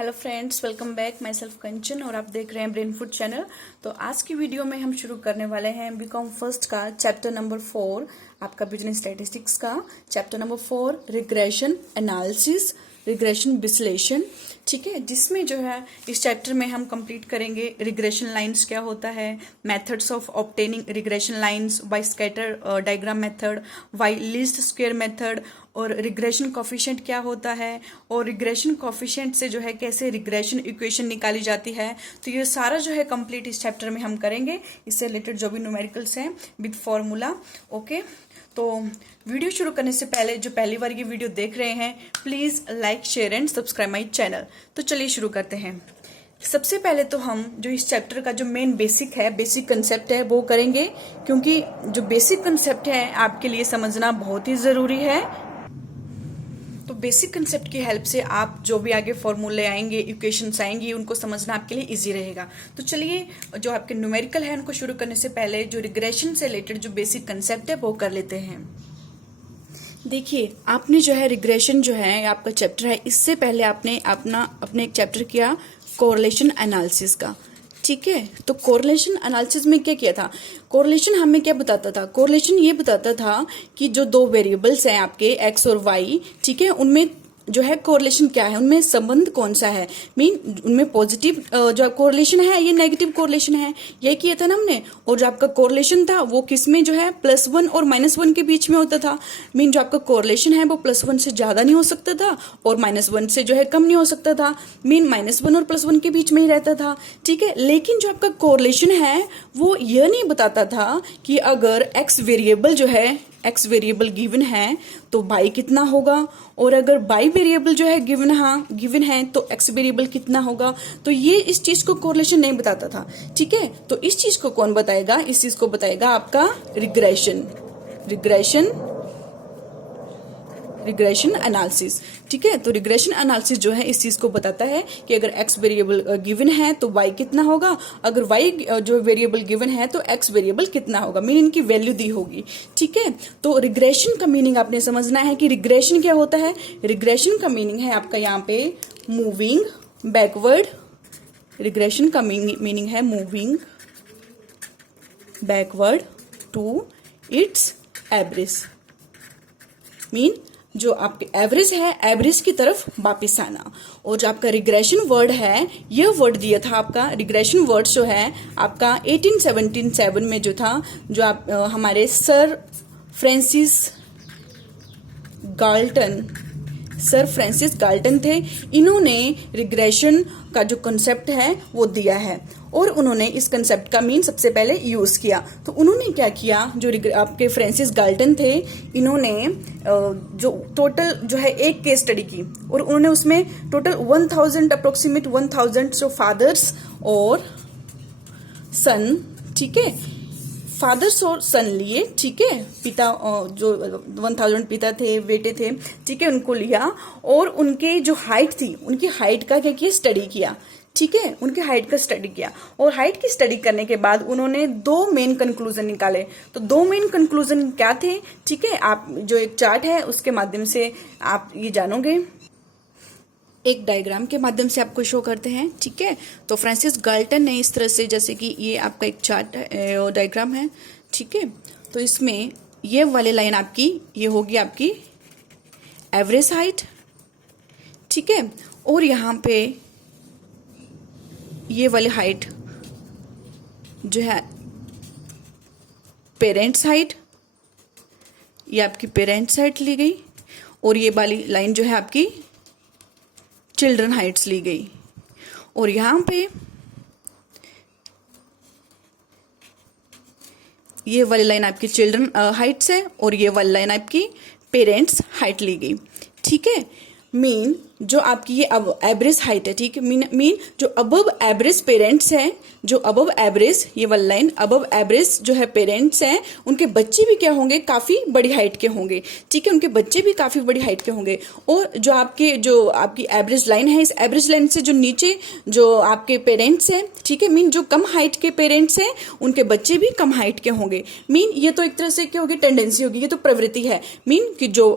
Hello friends, welcome back. Myself Kanchan और आप देख रहे हैं ब्रेन फूड चैनल। तो आज की वीडियो में हम शुरू करने वाले हैं बीकॉम फर्स्ट का चैप्टर नंबर 4, आपका बिजनेस स्टैटिस्टिक्स का chapter number 4, regression analysis, regression विश्लेषण। ठीक है, जिसमें जो है इस चैप्टर में हम कंप्लीट करेंगे रिग्रेशन लाइंस क्या होता है, methods of obtaining regression lines by scatter diagram method, by least square method, और रिग्रेशन कोफिशिएंट क्या होता है, और रिग्रेशन कोफिशिएंट से जो है कैसे रिग्रेशन इक्वेशन निकाली जाती है। तो ये सारा जो है कंप्लीट इस चैप्टर में हम करेंगे, इससे रिलेटेड जो भी न्यूमेरिकल्स हैं विद फॉर्मूला। ओके, तो वीडियो शुरू करने से पहले जो पहली बार ये वीडियो देख रहे हैं, please like, share and subscribe my channel. तो चलिए शुरू करते हैं। सबसे पहले तो हम जो इस चैप्टर का जो मेन बेसिक है, बेसिक कंसेप्ट है, वो करेंगे, क्योंकि जो बेसिक कंसेप्ट है आपके लिए समझना बहुत ही जरूरी है। तो बेसिक कंसेप्ट की हेल्प से आप जो भी आगे फॉर्मूले आएंगे, इक्वेशंस आएंगी, उनको समझना आपके लिए इजी रहेगा। तो चलिए, जो आपके न्यूमेरिकल है उनको शुरू करने से पहले जो रिग्रेशन से रिलेटेड जो बेसिक कंसेप्ट है वो कर लेते हैं। देखिए, आपने जो है रिग्रेशन जो है आपका चैप्टर है, इससे पहले आपने अपने एक चैप्टर किया कोरिलेशन एनालिसिस का। ठीक है, तो कोरिलेशन एनालिसिस में क्या किया था? कोरिलेशन हमें क्या बताता था? कोरिलेशन ये बताता था कि जो दो वेरिएबल्स हैं आपके एक्स और वाई, ठीक है, उनमें जो है कोरिलेशन क्या है, उनमें संबंध कौन सा है, उनमें पॉजिटिव जो कोरिलेशन है ये नेगेटिव कोरिलेशन है, ये किया था ना हमने। और जो आपका कोरिलेशन था वो किसमें जो है +1 और -1 के बीच में होता था। जो आपका कोरिलेशन है वो +1 से ज्यादा नहीं हो सकता था और -1 से जो है कम नहीं हो सकता था। -1 और +1 के बीच में ही रहता था। ठीक है, लेकिन जो आपका कोरिलेशन है वो ये नहीं बताता था कि अगर एक्स वेरिएबल जो है, एक्स वेरिएबल गिवन है तो बाई कितना होगा, और अगर बाई वेरिएबल जो है गिवन है तो एक्स वेरिएबल कितना होगा। तो ये इस चीज को कोरिलेशन नहीं बताता था। ठीक है, तो इस चीज को कौन बताएगा? इस चीज को बताएगा आपका रिग्रेशन एनालिसिस। ठीक है, तो रिग्रेशन एनालिसिस जो है इस चीज को बताता है कि अगर एक्स वेरिएबल गिवन है तो वाई कितना होगा, अगर वाई जो वेरिएबल गिवन है तो एक्स वेरिएबल कितना होगा, इनकी वैल्यू दी होगी। ठीक है, तो रिग्रेशन का मीनिंग आपने समझना है कि रिग्रेशन क्या होता है। रिग्रेशन का मीनिंग है आपका यहाँ पे मूविंग बैकवर्ड। रिग्रेशन का मीनिंग है moving backward to its average. जो आपके एवरेज है, एवरेज की तरफ वापिस आना। और जो आपका रिग्रेशन वर्ड है, यह वर्ड दिया था आपका रिग्रेशन वर्ड जो है आपका 1877 में जो था, जो आप हमारे सर फ्रांसिस गाल्टन थे। इन्होंने रिग्रेशन का जो कंसेप्ट है वो दिया है और उन्होंने इस कंसेप्ट का सबसे पहले यूज किया। तो उन्होंने क्या किया, जो आपके फ्रांसिस गाल्टन थे, इन्होंने जो टोटल जो है एक केस स्टडी की और उन्होंने उसमें टोटल 1000 जो फादर्स और सन, ठीक है, फादर्स और सन लिए। ठीक है, पिता जो 1000 पिता थे, बेटे थे, ठीक है, उनको लिया और उनके जो हाइट थी, उनकी हाइट का क्या किया, स्टडी किया। ठीक है, उनके हाइट का स्टडी किया और हाइट की स्टडी करने के बाद उन्होंने 2 मेन कंक्लूजन निकाले। तो 2 मेन कंक्लूजन क्या थे? ठीक है, आप जो एक चार्ट है उसके माध्यम से आप ये जानोगे, एक डायग्राम के माध्यम से आपको शो करते हैं। ठीक है, तो फ्रांसिस गाल्टन ने इस तरह से, जैसे कि ये आपका एक चार्ट डायग्राम है। ठीक है, तो इसमें ये वाली लाइन आपकी ये होगी आपकी एवरेज हाइट। ठीक है, और यहाँ पे ये वाली हाइट जो है पेरेंट्स हाइट, ये आपकी पेरेंट्स हाइट ली गई और ये वाली लाइन जो है आपकी चिल्ड्रन हाइट्स ली गई। और यहाँ पे ये वाली लाइन आपकी चिल्ड्रन हाइट्स है और ये वाली लाइन आपकी पेरेंट्स हाइट ली गई। ठीक है, जो आपकी ये अब एवरेज हाइट है, ठीक है, जो अबव एवरेज पेरेंट्स हैं, जो अबव एवरेज, ये वाली लाइन अबव एवरेज जो है पेरेंट्स हैं, उनके बच्चे भी क्या होंगे, काफी बड़ी हाइट के होंगे। ठीक है, उनके बच्चे भी काफी बड़ी हाइट के होंगे। और जो आपकी एवरेज लाइन है, इस एवरेज लाइन से जो नीचे जो आपके पेरेंट्स हैं, ठीक है, जो कम हाइट के पेरेंट्स हैं, उनके बच्चे भी कम हाइट के होंगे। ये तो एक तरह से क्या होगी, टेंडेंसी होगी, ये तो प्रवृत्ति है। कि जो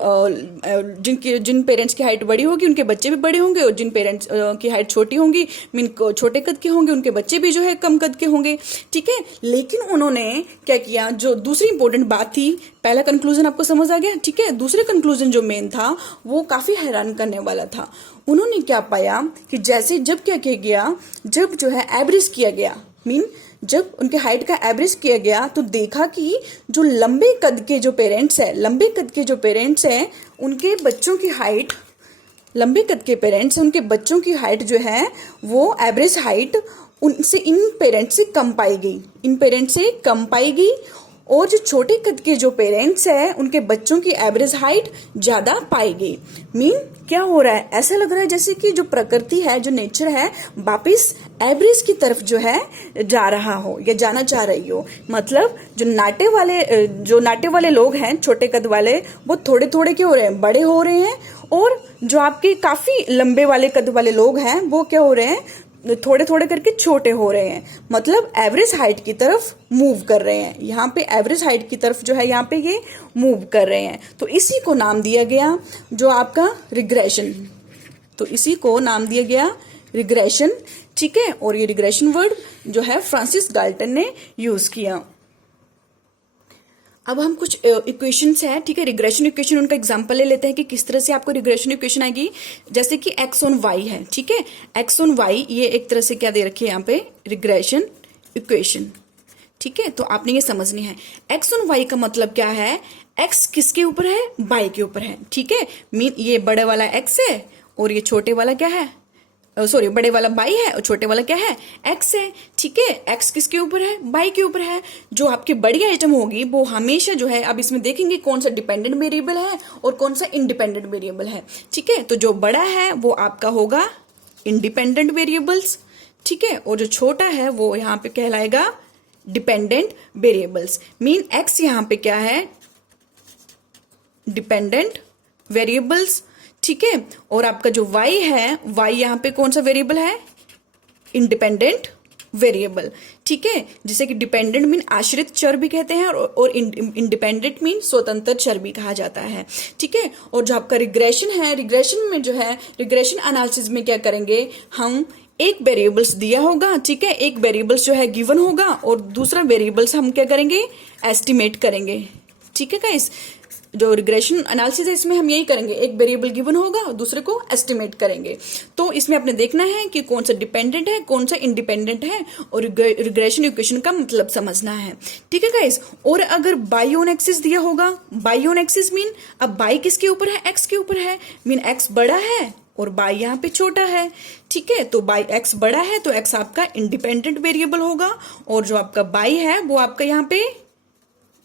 जिन पेरेंट्स की हाइट बड़ी होगी उनके बच्चे भी बड़े होंगे और जिन पेरेंट्स की हाइट छोटी होंगी मीन छोटे कद के होंगे उनके बच्चे भी जो है कम कद के होंगे, ठीक है। लेकिन उन्होंने क्या किया, जो दूसरी इंपॉर्टेंट बात थी, पहला कंक्लूजन आपको समझ आ गया, ठीक है। दूसरे कंक्लूजन जो मेन था वो काफी हैरान करने वाला था। उन्होंने क्या पाया कि जैसे जब क्या किया गया, जब जो है एवरेज किया गया, मीन जब उनके हाइट का एवरेज किया गया तो देखा कि जो लंबे कद के जो पेरेंट्स है, लंबे कद के जो पेरेंट्स हैं उनके बच्चों की हाइट, लंबे कद के पेरेंट्स उनके बच्चों की हाइट जो है वो एवरेज हाइट उनसे इन पेरेंट्स से कम पाई गई, इन पेरेंट्स से कम पाई गई। और जो छोटे कद के जो पेरेंट्स हैं उनके बच्चों की एवरेज हाइट ज्यादा पाई गई। मीन क्या हो रहा है, ऐसा लग रहा है जैसे कि जो प्रकृति है, जो नेचर है, वापिस एवरेज की तरफ जो है जा रहा हो या जाना चाह रही हो। मतलब जो नाटे वाले लोग हैं, छोटे कद वाले, वो थोड़े थोड़े क्या हो रहे हैं, बड़े हो रहे हैं। और जो आपके काफी लंबे वाले कद वाले लोग हैं वो क्या हो रहे हैं, थोड़े थोड़े करके छोटे हो रहे हैं। मतलब एवरेज हाइट की तरफ मूव कर रहे हैं, यहाँ पे एवरेज हाइट की तरफ जो है यहाँ पे ये मूव कर रहे हैं। तो इसी को नाम दिया गया जो आपका रिग्रेशन, तो इसी को नाम दिया गया रिग्रेशन, ठीक है। और ये रिग्रेशन वर्ड जो है फ्रांसिस गाल्टन ने यूज किया। अब हम कुछ इक्वेशंस है, ठीक है, रिग्रेशन इक्वेशन, उनका एग्जांपल ले लेते हैं कि किस तरह से आपको रिग्रेशन इक्वेशन आएगी। जैसे कि एक्स ऑन वाई है, ठीक है, एक्स ऑन वाई, ये एक तरह से क्या दे रखी है यहाँ पे, रिग्रेशन इक्वेशन, ठीक है। तो आपने ये समझनी है, एक्स ऑन वाई का मतलब क्या है, एक्स किसके ऊपर है, वाई के ऊपर है, ठीक है। मीन ये बड़े वाला एक्स है और ये छोटे वाला क्या है, सॉरी बड़े वाला बाई है और छोटे वाला क्या है, एक्स है, ठीक है। एक्स किसके ऊपर है, बाई के ऊपर है। जो आपकी बड़ी आइटम होगी वो हमेशा जो है, अब इसमें देखेंगे कौन सा डिपेंडेंट वेरिएबल है और कौन सा इंडिपेंडेंट वेरिएबल है, ठीक है। तो जो बड़ा है वो आपका होगा इंडिपेंडेंट वेरिएबल्स, ठीक है, और जो छोटा है वो यहाँ पे कहलाएगा डिपेंडेंट वेरिएबल्स। मीन एक्स यहाँ पे क्या है, डिपेंडेंट वेरिएबल्स, ठीक है। और आपका जो y है, y यहाँ पे कौन सा वेरिएबल है, इंडिपेंडेंट वेरिएबल, ठीक है। जैसे कि डिपेंडेंट मीन आश्रित चर भी कहते हैं और इंडिपेंडेंट मीन स्वतंत्र चर भी कहा जाता है, ठीक है। और जो आपका रिग्रेशन है, रिग्रेशन में जो है, रिग्रेशन एनालिसिस में क्या करेंगे हम, एक वेरिएबल्स दिया होगा, ठीक है, एक वेरिएबल्स जो है गिवन होगा और दूसरा वेरिएबल्स हम क्या करेंगे, एस्टिमेट करेंगे, ठीक है गाइस। जो रिग्रेशन एनालिसिस है इसमें हम यही करेंगे, एक वेरिएबल गिवन होगा और दूसरे को एस्टिमेट करेंगे। तो इसमें आपने देखना है कि कौन सा डिपेंडेंट है, कौन सा इंडिपेंडेंट है, और रिग्रेशन इक्वेशन का मतलब समझना है, ठीक है गाइस। और अगर बाई ऑन एक्सिस दिया होगा, बाई ऑन एक्सिस मीन अब बाई किसके ऊपर है, एक्स के ऊपर है, मीन एक्स बड़ा है और बाई यहाँ पे छोटा है, ठीक है। तो बाई एक्स बड़ा है तो एक्स आपका इंडिपेंडेंट वेरिएबल होगा और जो आपका बाई है वो आपका यहाँ पे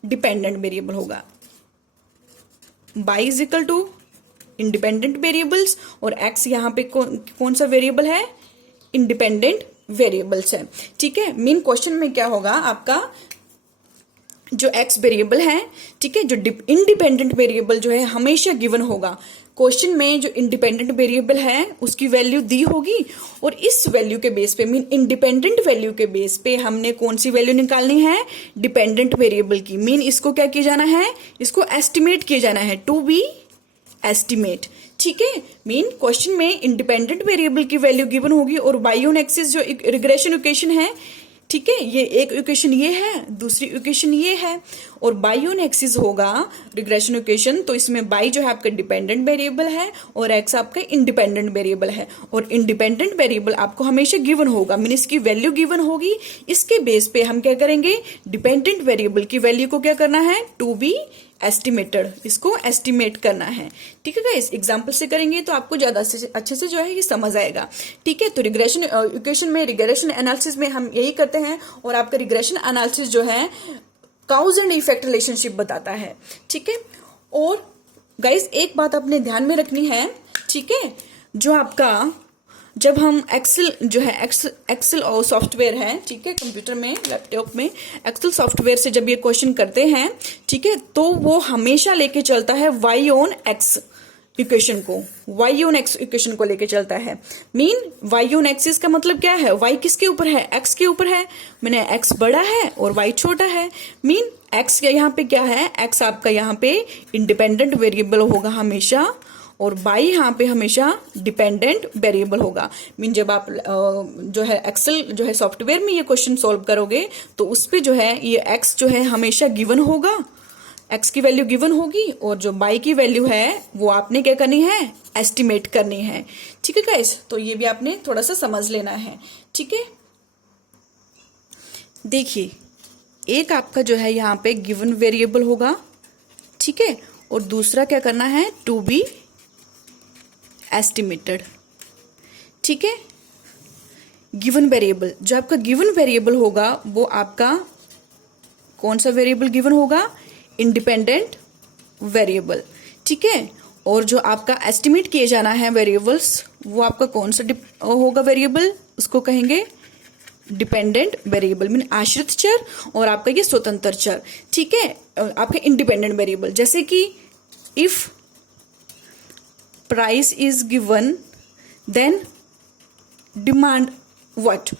डिपेंडेंट वेरिएबल होगा। By is equal to independent variables और एक्स यहाँ पे कौन सा वेरिएबल है, इंडिपेंडेंट वेरिएबल्स है, ठीक है। मेन क्वेश्चन में क्या होगा, आपका जो एक्स वेरिएबल है, ठीक है, जो इंडिपेंडेंट वेरिएबल जो है हमेशा गिवन होगा। क्वेश्चन में जो इंडिपेंडेंट वेरिएबल है उसकी वैल्यू दी होगी और इस वैल्यू के बेस पे, मीन इंडिपेंडेंट वैल्यू के बेस पे हमने कौन सी वैल्यू निकालनी है, डिपेंडेंट वेरिएबल की। मीन इसको क्या किया जाना है, इसको एस्टिमेट किया जाना है, टू बी एस्टिमेट, ठीक है। मीन क्वेश्चन में इंडिपेंडेंट वेरिएबल की वैल्यू गिवन होगी और बाई ऑन एक्सिस जो रिग्रेशन इक्वेशन है, ठीक है, ये एक इक्वेशन ये है, दूसरी इक्वेशन ये है और बाई ऑन एक्सिस होगा रिग्रेशन इक्वेशन। तो इसमें बाई जो है आपका डिपेंडेंट वेरिएबल है और एक्स आपका इंडिपेंडेंट वेरिएबल है और इंडिपेंडेंट वेरिएबल आपको हमेशा गिवन होगा, मीन इसकी वैल्यू गिवन होगी। इसके बेस पे हम क्या करेंगे, डिपेंडेंट वेरिएबल की वैल्यू को क्या करना है, टू बी एस्टिमेटेड, इसको एस्टिमेट करना है, ठीक है गाइस। एग्जांपल से करेंगे तो आपको ज्यादा अच्छे से जो है ये समझ आएगा, ठीक है। तो रिग्रेशन इक्वेशन में, रिग्रेशन एनालिसिस में हम यही करते हैं और आपका रिग्रेशन एनालिसिस जो है काउज एंड इफेक्ट रिलेशनशिप बताता है, ठीक है। और गाइस एक बात अपने ध्यान में रखनी है, ठीक है, जो आपका जब हम एक्सेल जो है, एक्सेल और सॉफ्टवेयर है, ठीक है, कंप्यूटर में, लैपटॉप में एक्सेल सॉफ्टवेयर से जब ये क्वेश्चन करते हैं, ठीक है, तो वो हमेशा लेके चलता है वाई ऑन एक्स इक्वेशन को, वाई ऑन एक्स इक्वेशन को लेके चलता है। मीन वाई ऑन एक्सिस का मतलब क्या है, वाई किसके ऊपर है, एक्स के ऊपर है, मैंने एक्स बड़ा है और वाई छोटा है। मीन एक्स यहाँ पे क्या है, एक्स आपका यहाँ पे इंडिपेंडेंट वेरिएबल होगा हमेशा और बाई यहाँ पे हमेशा डिपेंडेंट वेरिएबल होगा। मीन जब आप जो है एक्सेल जो है सॉफ्टवेयर में ये क्वेश्चन सॉल्व करोगे तो उस पे जो है ये एक्स जो है हमेशा गिवन होगा, एक्स की वैल्यू गिवन होगी, और जो बाई की वैल्यू है वो आपने क्या करनी है, एस्टिमेट करनी है। ठीक है गाइस, तो ये भी आपने थोड़ा सा समझ लेना है। ठीक है, देखिए एक आपका जो है यहाँ पे गिवन वेरिएबल होगा, ठीक है, और दूसरा क्या करना है, टू बी एस्टिमेटेड। ठीक है, गिवन वेरिएबल, जो आपका गिवन वेरिएबल होगा वो आपका कौन सा वेरिएबल गिवन होगा, इंडिपेंडेंट वेरिएबल। ठीक है, और जो आपका एस्टिमेट किए जाना है वेरिएबल्स वो आपका कौन सा होगा वेरिएबल, उसको कहेंगे डिपेंडेंट वेरिएबल, मीन आश्रित चर, और आपका ये स्वतंत्र चर। ठीक है, आपके इंडिपेंडेंट वेरिएबल, जैसे कि if price is given then demand what,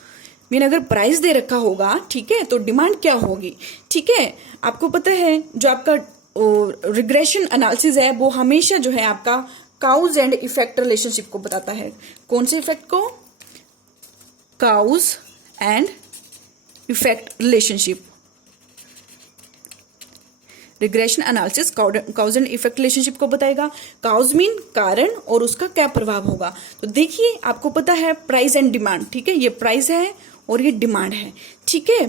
mean अगर प्राइस दे रखा होगा, ठीक है, तो डिमांड क्या होगी। ठीक है, आपको पता है जो आपका रिग्रेशन एनालिसिस है वो हमेशा जो है आपका काउज एंड इफेक्ट रिलेशनशिप को बताता है। कौन से इफेक्ट को, cause and effect relationship. Regression analysis cause and effect relationship को बताएगा। काउज मीन कारण और उसका क्या प्रभाव होगा। तो देखिए आपको पता है प्राइस एंड डिमांड, ठीक है, ये प्राइस है और ये डिमांड है। ठीक है,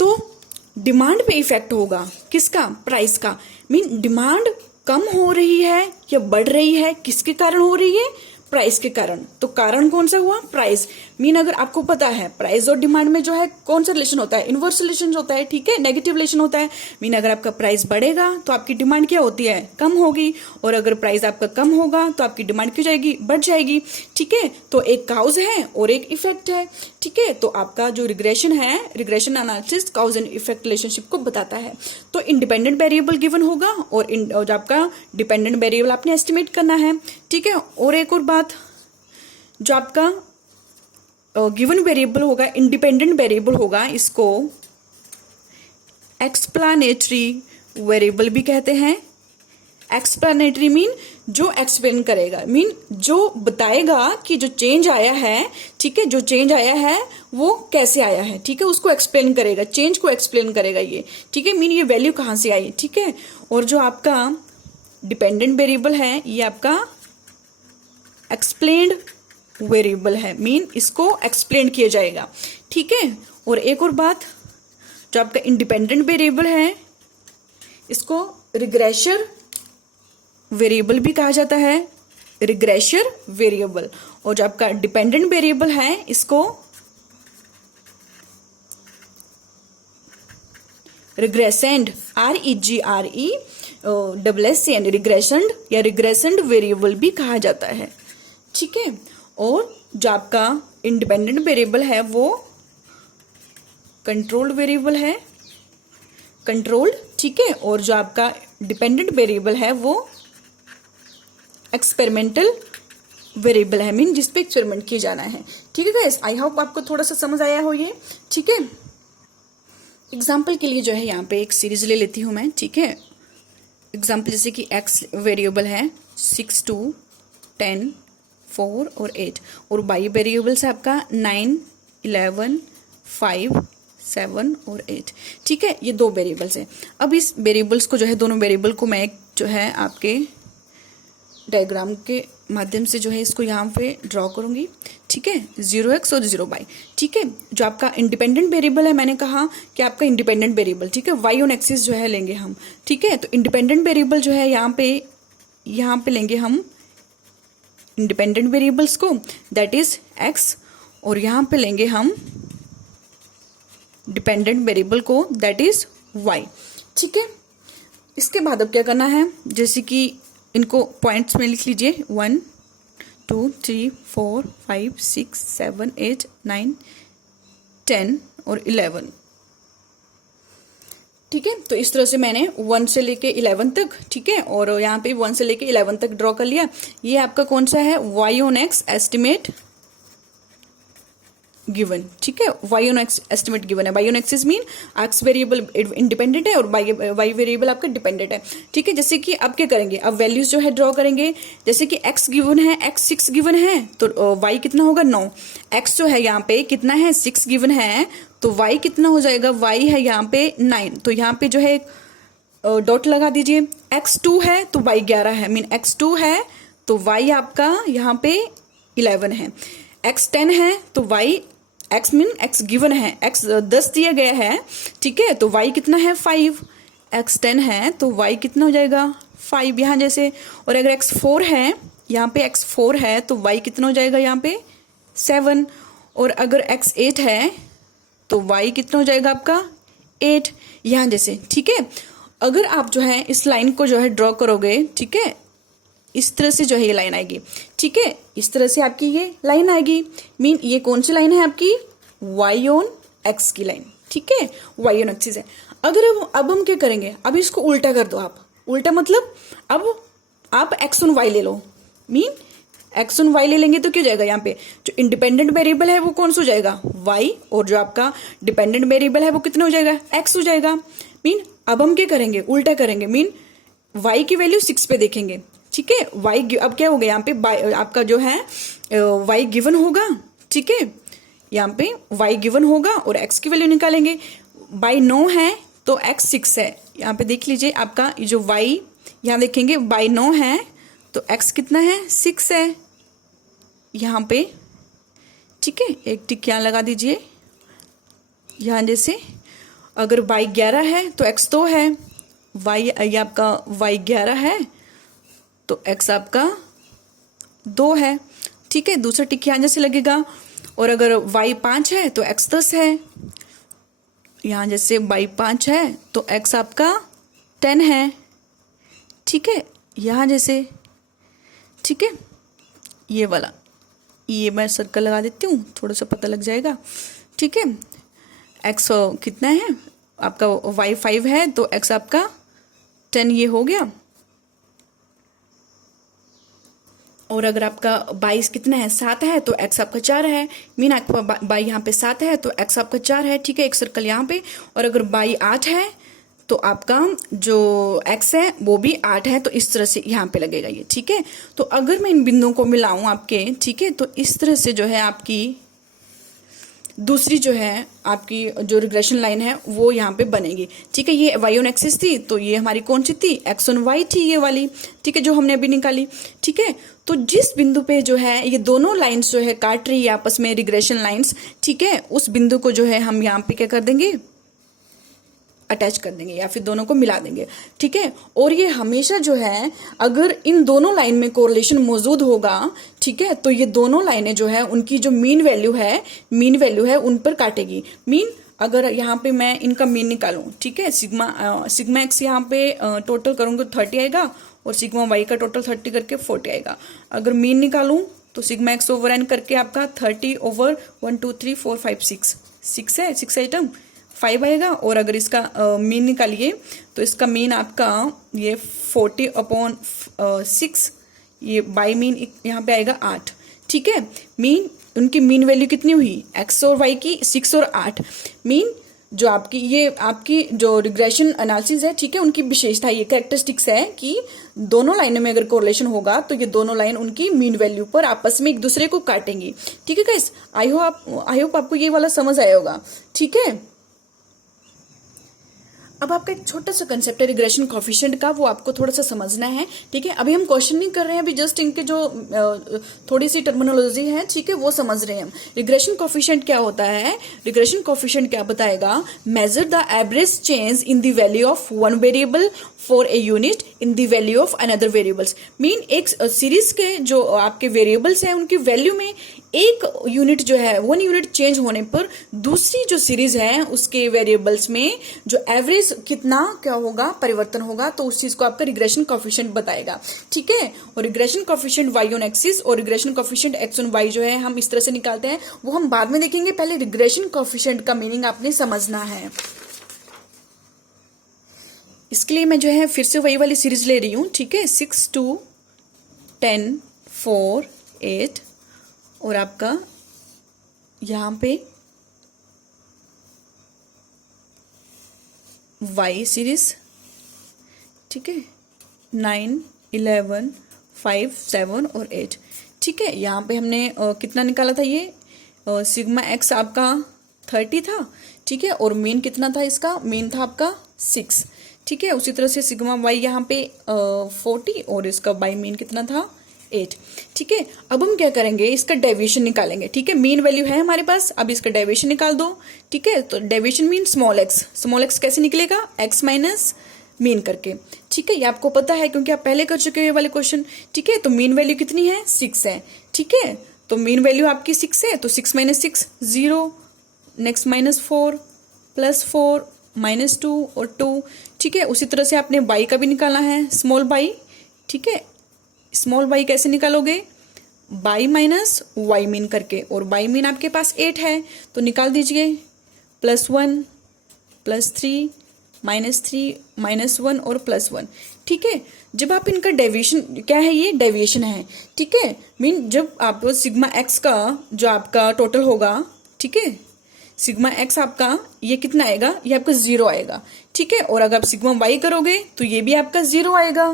तो डिमांड पे इफेक्ट होगा किसका, प्राइस का। मीन डिमांड कम हो रही है या बढ़ रही है, किसके कारण हो रही है, प्राइस के कारण। तो कारण कौन सा हुआ, प्राइस। मीन अगर आपको पता है प्राइस और डिमांड में जो है कौन सा रिलेशन होता है, इनवर्स रिलेशन होता है। ठीक है, नेगेटिव रिलेशन होता है। मीन अगर आपका प्राइस बढ़ेगा तो आपकी डिमांड क्या होती है, कम होगी, और अगर प्राइस आपका कम होगा तो आपकी डिमांड क्यों जाएगी, बढ़ जाएगी। ठीक है, तो एक काउज है और एक इफेक्ट है। ठीक है, तो आपका जो रिग्रेशन है, regression analysis cause and effect relationship को बताता है। तो इंडिपेंडेंट वेरिएबल गिवन होगा और जो आपका डिपेंडेंट वेरिएबल आपने एस्टिमेट करना है। ठीक है, और एक और बात, जो आपका गिवन वेरिएबल होगा, इंडिपेंडेंट वेरिएबल होगा, इसको एक्सप्लेनेटरी वेरिएबल भी कहते हैं। एक्सप्लेनेटरी मीन जो एक्सप्लेन करेगा, मीन जो बताएगा कि जो चेंज आया है, ठीक है, जो चेंज आया है वो कैसे आया है। ठीक है, उसको एक्सप्लेन करेगा, चेंज को एक्सप्लेन करेगा ये। ठीक है, मीन ये वैल्यू कहाँ से आई। ठीक है, और जो आपका डिपेंडेंट वेरिएबल है ये आपका एक्सप्लेन्ड वेरिएबल है, मीन इसको एक्सप्लेन किया जाएगा। ठीक है, और एक और बात, जो आपका इंडिपेंडेंट वेरिएबल है इसको रिग्रेशर वेरिएबल भी कहा जाता है, रिग्रेशर वेरिएबल। और जो आपका डिपेंडेंट वेरिएबल है इसको रिग्रेसेंड, REGRESSEND, रिग्रेसेंड या रिग्रेसेंड वेरिएबल भी कहा जाता है। ठीक है, और जो आपका इंडिपेंडेंट वेरिएबल है वो कंट्रोल्ड वेरिएबल है, कंट्रोल्ड। ठीक है, और जो आपका डिपेंडेंट वेरिएबल है वो एक्सपेरिमेंटल वेरिएबल है, मीन जिसपे एक्सपेरिमेंट किया जाना है। ठीक है गाइस, आई होप आपको थोड़ा सा समझ आया हो ये। ठीक है, एग्जाम्पल के लिए जो है यहाँ पे एक सीरीज ले लेती हूँ मैं। ठीक है, एग्जाम्पल जैसे कि एक्स वेरिएबल है 6, 2, 10, 4 और 8, और बाई वेरिएबल्स है आपका 9, 11, 5, 7 और 8। ठीक है, ये दो वेरिएबल्स हैं। अब इस वेरिएबल्स को जो है, दोनों वेरिएबल को मैं जो है आपके डायग्राम के माध्यम से जो है इसको यहाँ पे ड्रॉ करूंगी। ठीक है, 0x और 0y। ठीक है, जो आपका इंडिपेंडेंट वेरिएबल है, मैंने कहा कि आपका इंडिपेंडेंट वेरिएबल, ठीक है, y ऑन एक्सिस जो है लेंगे हम। ठीक है, तो इंडिपेंडेंट वेरिएबल जो है यहाँ पे लेंगे हम इंडिपेंडेंट वेरिएबल्स को, दैट इज x, और यहाँ पे लेंगे हम डिपेंडेंट वेरिएबल को, दैट इज y। ठीक है, इसके बाद अब क्या करना है, जैसे कि इनको पॉइंट्स में लिख लीजिए, 1, 2, 3, 4, 5, 6, 7, 8, 9, 10 और 11। ठीक है, तो इस तरह से मैंने 1 से लेके 11 तक, ठीक है, और यहाँ पे 1 से लेके 11 तक ड्रॉ कर लिया। ये आपका कौन सा है, y on x estimate given, ठीक है। Y on X estimate given है। Y on axis mean X variable independent है और वाई वेरिएबल आपका डिपेंडेंट है, ठीक है। जैसे कि अब क्या करेंगे, अब वैल्यूज जो है ड्रॉ करेंगे। जैसे कि एक्स गिवन है, एक्स 6 गिवन है, तो वाई कितना होगा 9। एक्स जो है यहाँ पे कितना है 6 गिवन है, तो वाई कितना हो जाएगा, वाई है यहाँ पे 9, तो यहाँ पे जो है डॉट लगा दीजिए। x2 है तो y 11 है, मीन x2 है तो y आपका यहाँ पे 11 है। x10 है तो y, x mean x given है, x 10 दिया गया है, ठीक है, तो y कितना है 5। x10 है तो y कितना हो जाएगा 5 यहाँ जैसे। और अगर x4 है, यहाँ पे x4 है तो y कितना हो जाएगा यहाँ पे 7। और अगर x8 है तो y कितना हो जाएगा आपका 8 यहाँ जैसे, ठीक है। अगर आप जो है इस लाइन को जो है ड्रॉ करोगे, ठीक है, इस तरह से जो है ये लाइन आएगी, ठीक है, इस तरह से आपकी ये लाइन आएगी। मीन ये कौन सी लाइन है आपकी, y ऑन x की लाइन, ठीक है, y ऑन एक्सिस है। अगर अब हम क्या करेंगे, अब इसको उल्टा कर दो आप। उल्टा मतलब अब आप x ऑन y ले लो। मीन x ऑन y ले लेंगे तो क्या हो जाएगा, यहाँ पे जो इंडिपेंडेंट वेरिएबल है वो कौन सा हो जाएगा y, और जो आपका डिपेंडेंट वेरिएबल है वो कितना हो जाएगा x हो जाएगा। मीन अब हम क्या करेंगे, उल्टा करेंगे। मीन y की वैल्यू 6 पे देखेंगे, ठीक है। y अब क्या हो गया, यहाँ पे आपका जो है y गिवन होगा, ठीक है, यहाँ पे y गिवन होगा और x की वैल्यू निकालेंगे। बाई 9 है तो x 6 है, यहाँ पे देख लीजिए आपका जो y, यहाँ देखेंगे बाई 9 है तो x कितना है 6 है यहाँ पे, ठीक है। एक टिक यहाँ लगा दीजिए यहाँ जैसे। अगर y 11 है तो x 2 है, y ये आपका y 11 है तो x आपका 2 है, ठीक है। दूसरा टिक यहाँ जैसे लगेगा। और अगर y 5 है तो x 10 है, यहाँ जैसे y 5 है तो x आपका 10 है, ठीक है, यहाँ जैसे, ठीक है। ये वाला, ये मैं सर्कल लगा देती हूँ, थोड़ा सा पता लग जाएगा, ठीक है। x कितना है आपका, y 5 है तो x आपका 10 ये हो गया। और अगर आपका 22 कितना है 7 है तो x आपका 4 है। मीन आपका बाई यहाँ पे 7 है तो x आपका 4 है, ठीक है, एक सर्कल यहाँ पे। और अगर बाई 8 है तो आपका जो x है वो भी 8 है, तो इस तरह से यहाँ पे लगेगा ये, ठीक है। तो अगर मैं इन बिंदुओं को मिलाऊं आपके, ठीक है, तो इस तरह से जो है आपकी दूसरी जो है आपकी जो रिग्रेशन लाइन है वो यहाँ पे बनेगी, ठीक है। ये y ऑन एक्सिस थी तो ये हमारी कौन सी थी, x ऑन y थी ये वाली, ठीक है, जो हमने अभी निकाली, ठीक है। तो जिस बिंदु पे जो है ये दोनों लाइंस जो है काट रही है आपस में रिग्रेशन लाइंस, ठीक है, उस बिंदु को जो है हम यहाँ पे क्या कर देंगे, अटैच कर देंगे या फिर दोनों को मिला देंगे, ठीक है। और ये हमेशा जो है अगर इन दोनों लाइन में कोरिलेशन मौजूद होगा, ठीक है, तो ये दोनों लाइनें जो है उनकी जो मीन वैल्यू है उन पर काटेगी। मीन अगर यहाँ पे मैं इनका मीन निकालूं, ठीक है, सिग्मा एक्स यहाँ पे टोटल करूंगा 30 आएगा और सिग्मा वाई का टोटल 30 करके 40 आएगा। अगर मीन निकालूं तो सिग्मा एक्स ओवर एन करके आपका 30 ओवर 1 2 3 4 5 6 है, 6 आइटम 5 आएगा। और अगर इसका मीन निकालिए तो इसका मीन आपका ये 40/6, ये बाई मीन यहाँ पे आएगा 8, ठीक है। मीन उनकी मीन वैल्यू कितनी हुई, x और y की 6 और 8। मीन जो आपकी ये आपकी जो रिग्रेशन एनालिसिस है, ठीक है, उनकी विशेषता ये कैरेक्टरिस्टिक्स है कि दोनों लाइनों में अगर कोरिलेशन होगा तो ये दोनों लाइन उनकी मीन वैल्यू पर आपस में एक दूसरे को काटेंगी, ठीक है गाइस। आई होप आपको ये वाला समझ आया होगा, ठीक है। अब आपका एक छोटा सा कंसेप्ट है रिग्रेशन कोफिशिएंट का, वो आपको थोड़ा सा समझना है, ठीक है। अभी हम क्वेश्चन नहीं कर रहे हैं, अभी जस्ट इनके जो थोड़ी सी टर्मिनोलॉजी है, ठीक है, वो समझ रहे हैं हम। रिग्रेशन कोफिशिएंट क्या होता है, रिग्रेशन कोफिशिएंट क्या बताएगा, measure the average change in the value of one variable for a unit in the value of another variables. Mean एक सीरीज के जो आपके वेरिएबल्स हैं उनकी वैल्यू में एक यूनिट जो है 1 यूनिट चेंज होने पर दूसरी जो सीरीज है उसके वेरिएबल्स में जो एवरेज कितना क्या होगा, परिवर्तन होगा, तो उस चीज को आपका रिग्रेशन कोफिशिएंट बताएगा, ठीक है। और regression coefficient y on axis और regression coefficient x on y जो है हम इस तरह से निकालते हैं, वो हम बाद में देखेंगे। पहले रिग्रेशन कोफिशिएंट का मीनिंग आपने समझना है। इसके लिए मैं जो है फिर से वही वाली सीरीज ले रही हूं, ठीक है, 6 2 10 4 8 और आपका यहाँ पे y सीरीज, ठीक है, 9, 11, 5, 7 और 8, ठीक है। यहाँ पे हमने कितना निकाला था, ये सिग्मा एक्स आपका 30 था, ठीक है, और मीन कितना था इसका, मीन था आपका 6, ठीक है। उसी तरह से सिग्मा वाई यहाँ पे 40 और इसका बाई मीन कितना था 8, ठीक है। अब हम क्या करेंगे, इसका डेविएशन निकालेंगे, ठीक है। मीन वैल्यू है हमारे पास, अब इसका डेविएशन निकाल दो, ठीक है। तो डेविएशन मीन स्मॉल एक्स कैसे निकलेगा, एक्स माइनस मीन करके, ठीक है। ये आपको पता है क्योंकि आप पहले कर चुके हो ये वाले क्वेश्चन, ठीक है। तो मीन वैल्यू कितनी है, 6 है, ठीक है। तो मीन वैल्यू आपकी 6 है, तो 6 माइनस 6 0, नेक्स्ट -4 +4 -2 और 2, ठीक है। उसी तरह से आपने बाई का भी निकालना है, स्मॉल बाई, ठीक है। स्मॉल बाई कैसे निकालोगे, बाई माइनस वाई मीन करके, और बाई मीन आपके पास 8 है तो निकाल दीजिए, +1 +3 -3 -1 और +1, ठीक है। जब आप इनका डेविएशन क्या है, ये डेविएशन है, ठीक है। मीन जब आप सिग्मा एक्स का जो आपका टोटल होगा, ठीक है, सिग्मा एक्स आपका ये कितना आएगा, ये आपका 0 आएगा, ठीक है। और अगर आप सिग्मा वाई करोगे तो ये भी आपका 0 आएगा,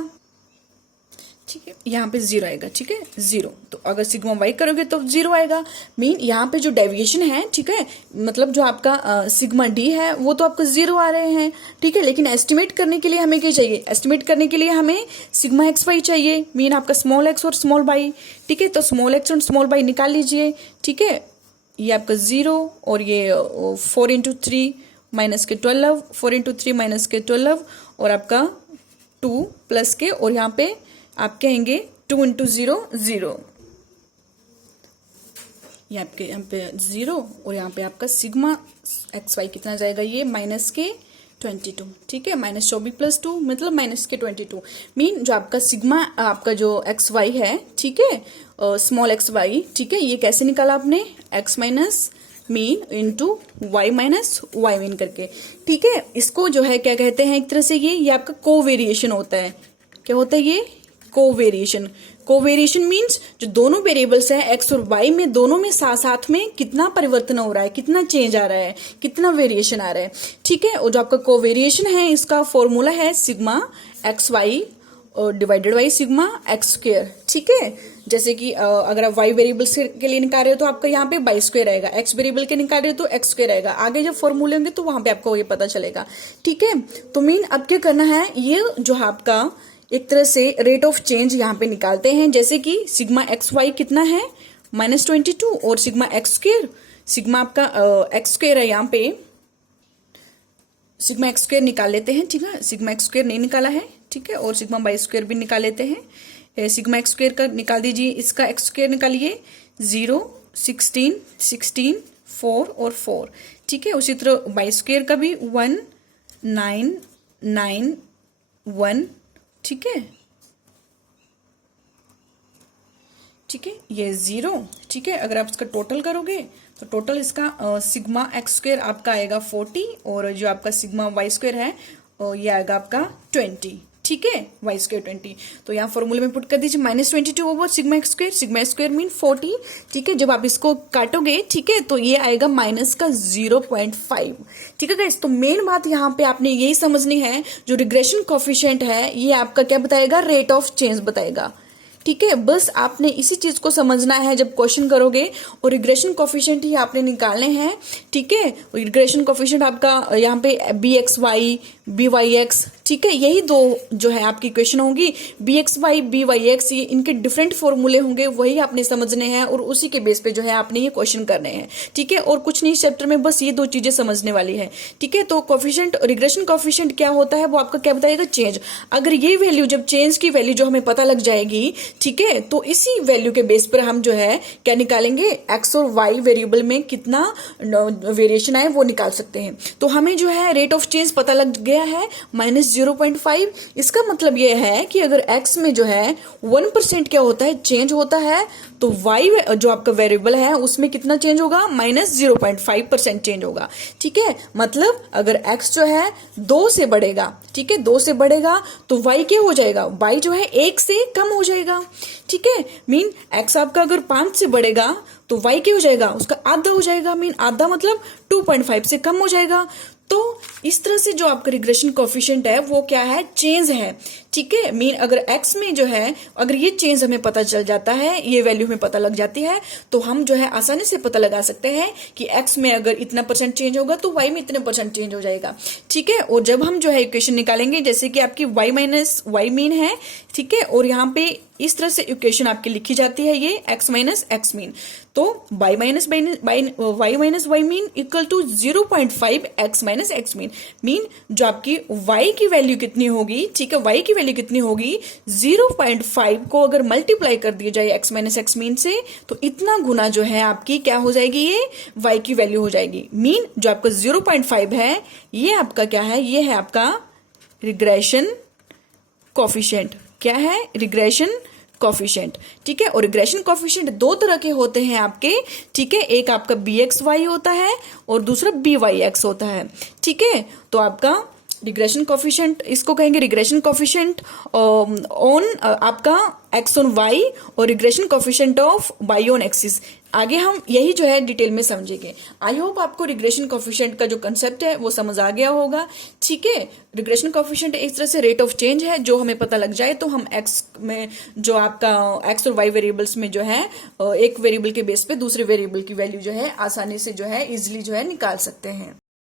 ठीक है। यहाँ पे 0 आएगा, ठीक है, 0। तो अगर सिग्मा वाई करोगे तो 0 आएगा। मीन यहाँ पे जो डेविएशन है, ठीक है, मतलब जो आपका सिग्मा डी है वो तो आपको 0 आ रहे हैं, ठीक है। लेकिन एस्टिमेट करने के लिए हमें क्या चाहिए, एस्टिमेट करने के लिए हमें सिग्मा एक्स वाई चाहिए, मीन आपका स्मॉल एक्स और स्मॉल वाई, ठीक है। तो स्मॉल एक्स और स्मॉल वाई निकाल लीजिए, ठीक है। ये आपका 0 और ये 4 × 3 माइनस के 12, 4 × 3 माइनस के 12 और आपका 2 प्लस के, और यहाँ पे आप कहेंगे 2 × 0 0, ये आपके यहाँ पे 0 और यहाँ पे आपका सिग्मा एक्स वाई कितना जाएगा, ये माइनस के 22, ठीक है। -24 + 2 मतलब माइनस के 22, मीन जो आपका सिग्मा आपका जो एक्स वाई है, ठीक है, स्मॉल एक्स वाई, ठीक है, ये कैसे निकाला आपने, X minus mean into Y minus Y mean करके, ठीक है। इसको जो है क्या कहते हैं, एक तरह से ये आपका कोवेरिएशन होता है, क्या होता है ये, कोवेरिएशन। कोवेरिएशन मीन्स जो दोनों वेरिएबल्स हैं एक्स और वाई में, दोनों में साथ साथ में कितना परिवर्तन हो रहा है, कितना चेंज आ रहा है, कितना वेरिएशन आ रहा है, ठीक है। और जो आपका कोवेरिएशन है इसका फॉर्मूला है sigma X Y divided by sigma X square, ठीक है। जैसे कि अगर आप वाई वेरिएबल्स के लिए निकाल रहे हो तो आपका यहाँ पे बाई स्क्वायर आएगा, एक्स वेरिएबल के निकाल रहे हो तो एक्स स्क्वायर आएगा, आगे जब फॉर्मूले होंगे तो वहां पे आपको ये पता चलेगा, ठीक है। तो मीन अब क्या करना है, ये जो आपका एक तरह से रेट ऑफ चेंज यहाँ पे निकालते हैं, जैसे कि सिग्मा एक्स वाई कितना है -22 और सिग्मा एक्स स्क्वायर, सिग्मा आपका एक्स स्क्वायर है, यहाँ पे सिग्मा एक्स स्क्वायर निकाल लेते हैं, ठीक है। सिग्मा एक्स स्क्वायर नहीं निकाला है, ठीक है, और सिग्मा वाई स्क्वायर भी निकाल लेते हैं। सिग्मा एक्स स्क्वायर का निकाल दीजिए, इसका एक्स स्क्वायर निकालिए, 0 16 16 4 और 4, ठीक है। उसी तरह वाई स्क्वायर का भी 1 9 9 1, ठीक है, ठीक है, ये 0, ठीक है। अगर आप इसका टोटल करोगे तो टोटल इसका सिग्मा एक्स स्क्वायर आपका आएगा 40 और जो आपका सिग्मा वाई स्क्वायर है ये आएगा आपका 20, ठीक है, वाई स्क्वायर 20। तो यहाँ फॉर्मूले में पुट कर दीजिए -22 over sigma X square mean 40, ठीक है। जब आप इसको काटोगे, ठीक है, तो ये आएगा माइनस का 0.5, ठीक है गाइस। तो मेन बात यहाँ पे आपने यही समझनी है, जो रिग्रेशन कोफिशिएंट है ये आपका क्या बताएगा, रेट ऑफ चेंज बताएगा, ठीक है। बस आपने इसी चीज को समझना है जब क्वेश्चन करोगे, और रिग्रेशन कोफिशिएंट ही आपने निकालने हैं, ठीक है। रिग्रेशन कोफिशिएंट आपका यहाँ पे BXY BYX, ठीक है, यही दो जो है आपकी इक्वेशन होंगी, BXY BYX, ये इनके डिफरेंट फॉर्मूले होंगे, वही आपने समझने हैं और उसी के बेस पे जो है आपने ये क्वेश्चन करने हैं, ठीक है। और कुछ नहीं चैप्टर में, बस ये दो चीजें समझने वाली है, ठीक है। तो कोफिशिएंट, रिग्रेशन कोफिशिएंट क्या होता है, वो आपका क्या बताएगा, चेंज। अगर ये वैल्यू, जब चेंज की वैल्यू जो हमें पता लग जाएगी, ठीक है, तो इसी वैल्यू के बेस पर हम जो है क्या निकालेंगे, एक्स और वाई वेरिएबल में कितना वेरिएशन आए वो निकाल सकते हैं। तो हमें जो है रेट ऑफ चेंज पता लग गया है -0.5। इसका मतलब ये है कि अगर एक्स में जो है 1% क्या होता है, चेंज होता है, तो वाई जो आपका वेरिएबल है उसमें कितना चेंज होगा, -0.5% चेंज होगा, ठीक है। मतलब अगर एक्स जो है 2 से बढ़ेगा, ठीक है, 2 से बढ़ेगा तो वाई क्या हो जाएगा, वाई जो है 1 से कम हो जाएगा, ठीक है। मीन एक्स आपका अगर 5 से बढ़ेगा तो y क्या हो जाएगा, उसका आधा हो जाएगा, मीन आधा मतलब 2.5 से कम हो जाएगा। तो इस तरह से जो आपका रिग्रेशन कोफिशिएंट है वो क्या है, चेंज है, ठीक है। मीन अगर x में जो है, अगर ये चेंज हमें पता चल जाता है, ये वैल्यू हमें पता लग जाती है, तो हम जो है आसानी से पता लगा सकते हैं कि x में अगर इतना परसेंट चेंज होगा तो y में इतने परसेंट चेंज हो जाएगा, ठीक है। और जब हम जो है इक्वेशन निकालेंगे, जैसे कि आपकी y माइनस वाई मीन है, ठीक है, और यहाँ पे इस तरह से इक्वेशन आपकी लिखी जाती है, ये x माइनस एक्स मीन, तो y minus Y minus Y mean equal to 0.5 x minus X mean. Mean जो आपकी y की वैल्यू कितनी होगी, ठीक है, y की वैल्यू कितनी होगी, 0.5 को अगर मल्टीप्लाई कर दिया जाए x माइनस एक्स मीन से, तो इतना गुना जो है आपकी क्या हो जाएगी, ये y की वैल्यू हो जाएगी। मीन जो आपका 0.5 है, ये आपका क्या है, ये है आपका रिग्रेशन कोफिशिएंट। क्या है, रिग्रेशन कोफिशिएंट, ठीक है। और रिग्रेशन कोफिशिएंट दो तरह के होते हैं आपके, ठीक है, एक आपका BXY होता है और दूसरा BYX होता है, ठीक है। तो आपका रिग्रेशन कोफिशिएंट, इसको कहेंगे रिग्रेशन कोफिशिएंट ऑन आपका x ऑन y और regression coefficient of y on axis. आगे हम यही जो है डिटेल में समझेंगे। आई होप आपको रिग्रेशन कोफिशिएंट का जो कंसेप्ट है वो समझ आ गया होगा, ठीक है। रिग्रेशन कोफिशिएंट एक तरह से रेट ऑफ चेंज है, जो हमें पता लग जाए तो हम x में जो आपका x और y वेरिएबल्स में जो है एक वेरिएबल के बेस पे दूसरे वेरिएबल की वैल्यू जो है आसानी से जो है इजिली जो है निकाल सकते हैं।